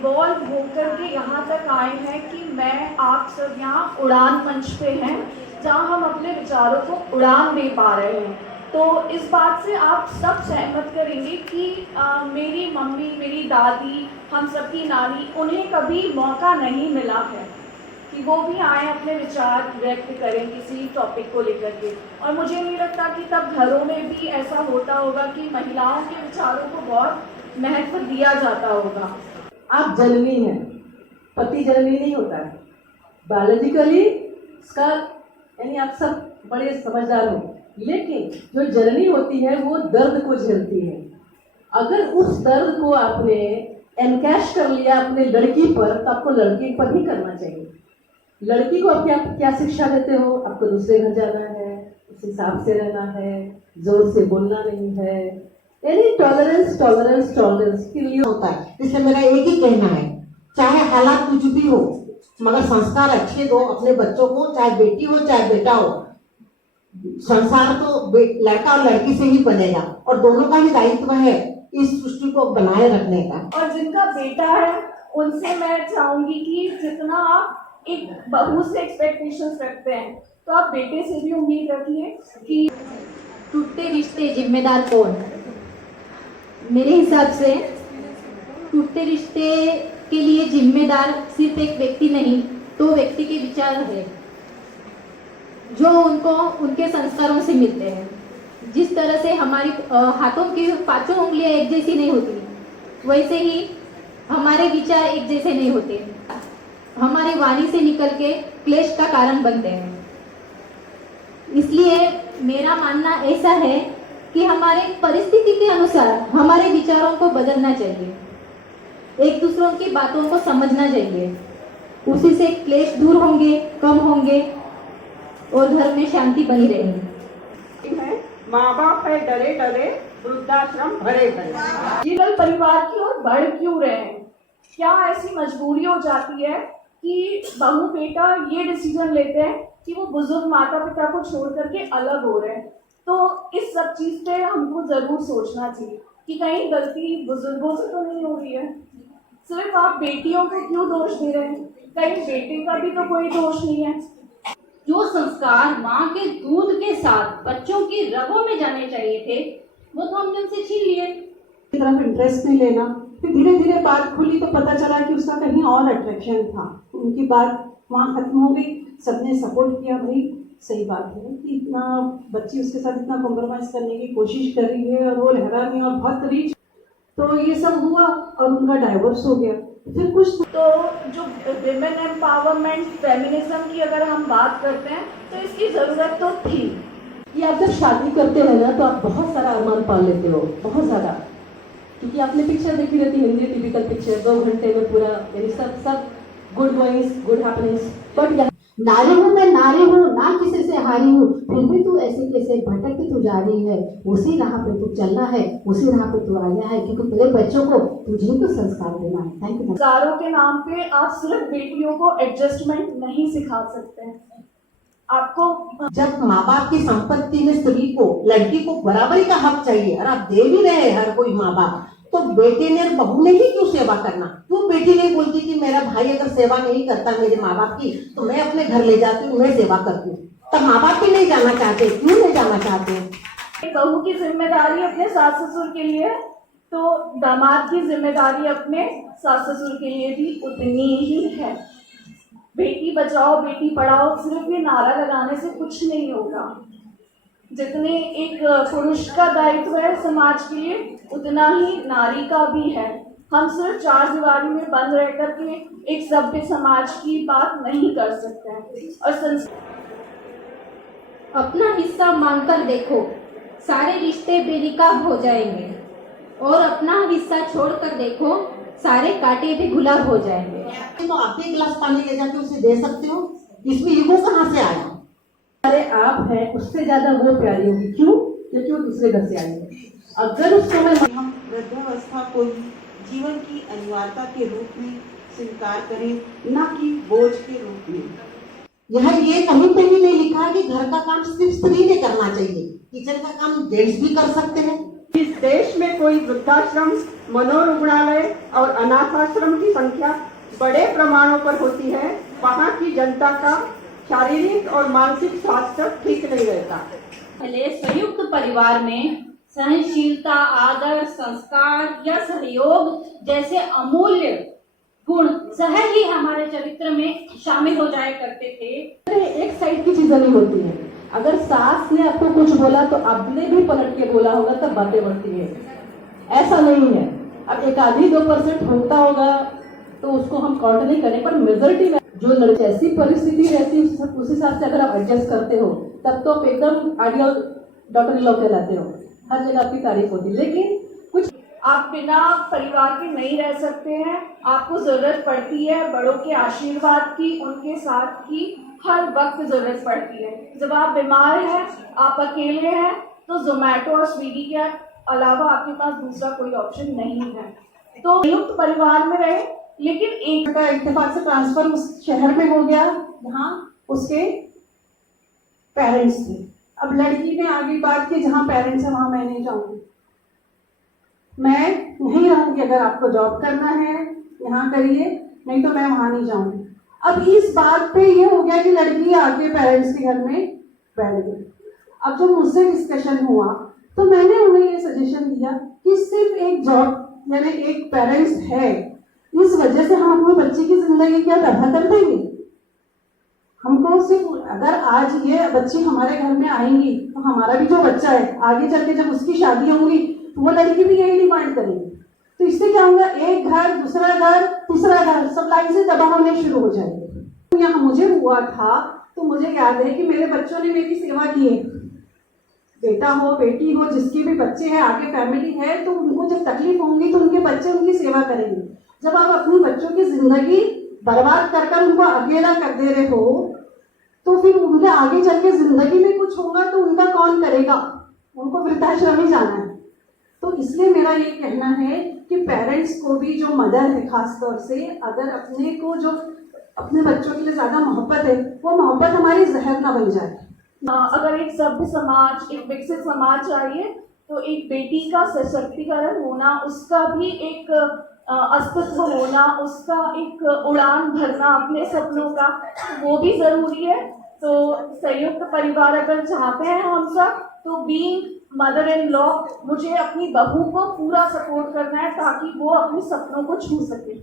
Evolve होकर के यहाँ तक आए हैं कि मैं आप सब यहाँ उड़ान मंच पे हैं, जहाँ हम अपने विचारों को उड़ान दे पा रहे हैं। तो इस बात से आप सब सहमत करेंगे कि मेरी मम्मी, मेरी दादी, हम सबकी नानी, उन्हें कभी मौका नहीं मिला है कि वो भी आए अपने विचार व्यक्त करें किसी टॉपिक को लेकर के। और मुझे नहीं लगता कि तब घरों में भी ऐसा होता होगा कि महिलाओं के विचारों को बहुत महत्व दिया जाता होगा। आप जननी हैं, पति जननी नहीं होता है। बायोलॉजिकली इसका यानी आप सब बड़े समझदार हो, लेकिन जो जननी होती है वो दर्द को झेलती है। अगर उस दर्द को आपने एनकैश कर लिया अपने लड़की पर, तो आपको लड़की पर ही करना चाहिए। लड़की को आप क्या शिक्षा देते हो? आपको दूसरे घर जाना है, उस हिसाब से रहना है, जोर से बोलना नहीं है, यानी टॉलरेंस टॉलरेंस टॉलरेंस के लिए होता है। इसलिए मेरा एक ही कहना है, चाहे हालात कुछ भी हो, मगर संस्कार अच्छे दो अपने बच्चों को, चाहे बेटी हो चाहे बेटा हो। संसार तो लड़का और लड़की से ही बनेगा और दोनों का ही दायित्व है इस सृष्टि को बनाए रखने का। और जिनका बेटा है उनसे मैं चाहूंगी कि जितना आप एक बहू से एक्सपेक्टेशंस रखते हैं, तो आप बेटे से भी उम्मीद रखिए कि टूटते रिश्ते जिम्मेदार कौन? मेरे हिसाब से टूटते रिश्ते के लिए जिम्मेदार सिर्फ एक व्यक्ति नहीं, तो व्यक्ति के विचार है जो उनको उनके संस्कारों से मिलते हैं। जिस तरह से हमारी हाथों की पांचों उंगलियां एक जैसी नहीं होती, वैसे ही हमारे विचार एक जैसे नहीं होते। हमारी वाणी से निकल के क्लेश का कारण बनते हैं। इसलिए मेरा मानना ऐसा है कि हमारे परिस्थिति के अनुसार हमारे विचारों को बदलना चाहिए, एक दूसरों की बातों को समझना चाहिए। उसी से क्लेश दूर होंगे, कम होंगे और घर में शांति बनी रहेगी। माँ बाप है डरे डरे, वृद्धाश्रम भरे भरे। जीवन परिवार की ओर बढ़ क्यों रहे हैं? क्या ऐसी मजबूरी हो जाती है कि बहू बेटा ये डिसीजन लेते हैं कि वो बुजुर्ग माता पिता को छोड़ करके अलग हो रहे हैं? तो इस सब चीज पे हमको जरूर सोचना चाहिए कि कहीं गलती बुजुर्गों से तो नहीं हो रही है। सिर्फ आप बेटियों को क्यों दोष दे रहे हैं? कहीं बेटे का भी तो कोई दोष नहीं है। जो संस्कार माँ के दूध के साथ बच्चों की रगों में जाने चाहिए थे, वो तो हमने उनसे छीन लिए। तरफ इंटरेस्ट नहीं लेना, फिर धीरे धीरे बात खुली तो पता चला कि उसका कहीं और अट्रैक्शन था। उनकी बात वहाँ खत्म हो गई, सबने सपोर्ट किया। भाई सही बात है कि इतना बच्ची उसके साथ इतना कॉम्प्रोमाइज करने की कोशिश कर रही है और वो लहरा रही और बहुत रीच, तो ये सब हुआ और उनका डाइवोर्स हो गया। फिर कुछ तो जो विमेन एम्पावरमेंट फेमिनिज्म की अगर हम बात करते हैं तो इसकी ज़रूरत तो थी। कि आप जब शादी करते हैं ना तो आप बहुत सारा अरमान पाल लेते हो, बहुत ज़्यादा, क्योंकि आपने पिक्चर देखी रहती, हिंदी टिपिकल पिक्चर, 2 घंटे में पूरा यानी सब good goings, good happenings. But नारी हूँ मैं, नारी हूँ ना किसी से हारी हूँ, फिर भी तू ऐसे कैसे भटक के तू जा रही है। उसी राह पे तू चलना है, उसी राह पे तू आया है, क्योंकि तेरे बच्चों को तुझे तो संस्कार देना है। Thank you. संस्कारों के नाम पे आप सिर्फ बेटियों को एडजस्टमेंट नहीं सिखा सकते हैं। आपको जब माँ बाप की संपत्ति में स्त्री को, लड़की को बराबरी का हक चाहिए और आप दे भी रहे हर कोई माँ बाप, तो बेटे ने बहू ने ही क्यों सेवा करना? क्यों बेटी नहीं बोलती कि मेरा भाई अगर सेवा नहीं करता मेरे माँ बाप की तो मैं अपने घर ले जाती हूँ, मैं सेवा करती हूँ? तब माँ बाप भी नहीं जाना चाहते, क्यों नहीं जाना चाहते? बहू की जिम्मेदारी अपने सास ससुर के लिए, तो दामाद की जिम्मेदारी अपने सास ससुर के लिए भी उतनी ही है। बेटी बचाओ बेटी पढ़ाओ सिर्फ ये नारा लगाने से कुछ नहीं होगा। जितने एक पुरुष का दायित्व है समाज के लिए, उतना ही नारी का भी है। हम सिर्फ 4 दीवारी में बंद रह करके एक सभ्य समाज की बात नहीं कर सकते हैं। और अपना हिस्सा मांगकर देखो, सारे रिश्ते बेनकाब हो जाएंगे, और अपना हिस्सा छोड़कर देखो, सारे कांटे भी गुलाब हो जाएंगे। तो आप एक गिलास पानी ले जाके उसे दे सकते हो, इसमें ईगो कहाँ से आया? अरे आप हैं, उससे ज्यादा वो प्यारी होगी। क्यों? क्योंकि वो दूसरे घर से आई है। अगर उस समय हम वृद्धावस्था को जीवन की अनिवार्यता के रूप में स्वीकार करें, न कि बोझ के रूप में। यह ये कहीं पे भी नहीं लिखा है कि घर का काम सिर्फ स्त्री ने करना चाहिए। किचन का काम जेंट्स भी कर सकते हैं। देश में कोई वृद्धाश्रम, मनोरुग्णालय और अनाथाश्रम की संख्या बड़े प्रमाणों पर होती है, वहाँ की जनता का शारीरिक और मानसिक स्वास्थ्य ठीक नहीं रहता। पहले संयुक्त परिवार में सहनशीलता, आदर, संस्कार या सहयोग जैसे अमूल्य गुण सहज ही हमारे चरित्र में शामिल हो जाया करते थे। एक साइड की चीजें नहीं होती है। अगर सास ने आपको कुछ बोला तो आपने भी पलट के बोला होगा, तब बातें बढ़ती है। ऐसा नहीं है। अब एक आधी 2% होता होगा तो उसको हम काउंट नहीं करें, पर मेजोरिटी में जो लड़की ऐसी परिस्थिति रहती है उस हिसाब से अगर आप एडजस्ट करते हो तब तो आप एकदम आइडियल डॉटर इन लॉ कहलाते हो। हर जगह आपकी तारीफ होती है। लेकिन कुछ आप बिना परिवार के नहीं रह सकते हैं। आपको जरूरत पड़ती है बड़ों के आशीर्वाद की, उनके साथ की हर वक्त जरूरत पड़ती है। जब आप बीमार हैं, आप अकेले हैं, तो जोमेटो और स्विगी के अलावा आपके पास दूसरा कोई ऑप्शन नहीं है। तो संयुक्त परिवार में रहे, लेकिन एक का इत्तेफाक से ट्रांसफर उस शहर में हो गया जहाँ उसके पेरेंट्स थे। अब लड़की ने आगे बात की जहाँ पेरेंट्स है वहाँ मैं नहीं जाऊंगी, मैं नहीं रहूंगी। अगर आपको जॉब करना है यहाँ करिए, नहीं तो मैं वहाँ नहीं जाऊंगी। अब इस बात पे ये हो गया कि लड़की आके पेरेंट्स के घर में बैठ गई। अब जब मुझसे डिस्कशन हुआ तो मैंने उन्हें ये सजेशन दिया कि सिर्फ एक जॉब यानी एक पेरेंट्स है, इस वजह से हम अपने बच्चे की जिंदगी क्या तबाह कर देंगे। हमको सिर्फ अगर आज ये बच्ची हमारे घर में आएंगी तो हमारा भी जो बच्चा है आगे चल के जब उसकी शादी होंगी तो वो लड़की भी यही डिमांड करेंगी। तो इससे क्या होगा, एक घर, दूसरा घर, तीसरा घर, सब लाइन से दबा होने शुरू हो जाएंगे। यहाँ मुझे हुआ था तो मुझे याद है कि मेरे बच्चों ने मेरी सेवा की है। बेटा हो, बेटी हो, जिसके भी बच्चे हैं, आगे फैमिली है, तो उनको जब तकलीफ होंगी तो उनके बच्चे उनकी सेवा करेंगे। जब आप अपनी बच्चों की जिंदगी बर्बाद कर कर उनको अकेला कर दे रहे हो तो फिर उनके आगे चल के जिंदगी में कुछ होगा तो उनका कौन करेगा, उनको वृद्धाश्रम ही जाना है। तो इसलिए मेरा ये कहना है कि पेरेंट्स को भी जो मदर है खास तौर से, अगर अपने को जो अपने बच्चों के लिए ज्यादा मोहब्बत है, वो मोहब्बत हमारी जहर ना बन जाए। अगर एक सभ्य समाज, एक विकसित समाज चाहिए तो एक बेटी का सशक्तिकरण होना, उसका भी एक अस्तित्व होना, उसका एक उड़ान भरना अपने सपनों का, वो भी जरूरी है। तो संयुक्त परिवार अगर चाहते हैं हम सब, तो बीइंग मदर इन लॉ मुझे अपनी बहू को पूरा सपोर्ट करना है ताकि वो अपने सपनों को छू सके।